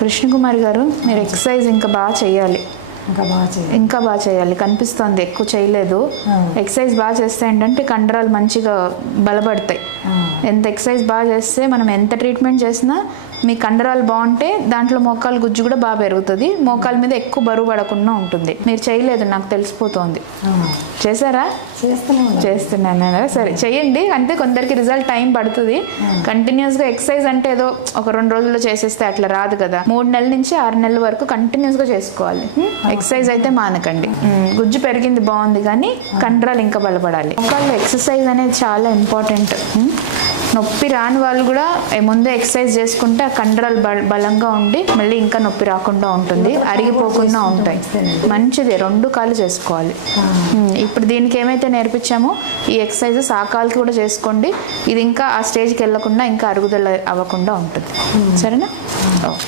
కృష్ణకుమారి గారు, మీరు ఎక్సర్సైజ్ ఇంకా బాగా చేయాలి. ఇంకా బాగా చేయాలి. కనిపిస్తుంది ఎక్కువ చేయలేదు. ఎక్సర్సైజ్ బాగా చేస్తే ఏంటంటే కండరాలు మంచిగా బలపడతాయి. ఎంత ఎక్సర్సైజ్ బాగా చేస్తే మనం ఎంత ట్రీట్మెంట్ చేసినా మీ కండరాలు బాగుంటే దాంట్లో మోకాలు గుజ్జు కూడా బాగా పెరుగుతుంది. మోకాల మీద ఎక్కువ బరువు పడకుండా ఉంటుంది. మీరు చేయలేదు, నాకు తెలిసిపోతుంది. చేశారా? చేస్తున్నాను. సరే చేయండి. అంటే కొందరికి రిజల్ట్ టైం పడుతుంది. కంటిన్యూస్గా ఎక్సర్సైజ్ అంటే ఏదో ఒక 2 రోజుల్లో చేసేస్తే అట్లా రాదు కదా. 3 నెలల నుంచి 6 నెలల వరకు కంటిన్యూస్గా చేసుకోవాలి. ఎక్సర్సైజ్ అయితే మానకండి. గుజ్జు పెరిగింది బాగుంది, కానీ కండరాలు ఇంకా బలపడాలి. మోకాళ్ళు ఎక్సర్సైజ్ అనేది చాలా ఇంపార్టెంట్. నొప్పి రాని వాళ్ళు కూడా ముందే ఎక్సర్సైజ్ చేసుకుంటే ఆ కండరాలు బలంగా ఉండి మళ్ళీ ఇంకా నొప్పి రాకుండా ఉంటుంది, అరిగిపోకుండా ఉంటాయి. మంచిది. 2 కాళ్ళు చేసుకోవాలి. ఇప్పుడు దీనికి ఏమైతే నేర్పించామో ఈ ఎక్సర్సైజెస్ ఆ కాలుకి కూడా చేసుకోండి. ఇది ఇంకా ఆ స్టేజ్కి వెళ్ళకుండా ఇంకా అరుగుదల అవ్వకుండా ఉంటుంది. సరేనా? ఓకే.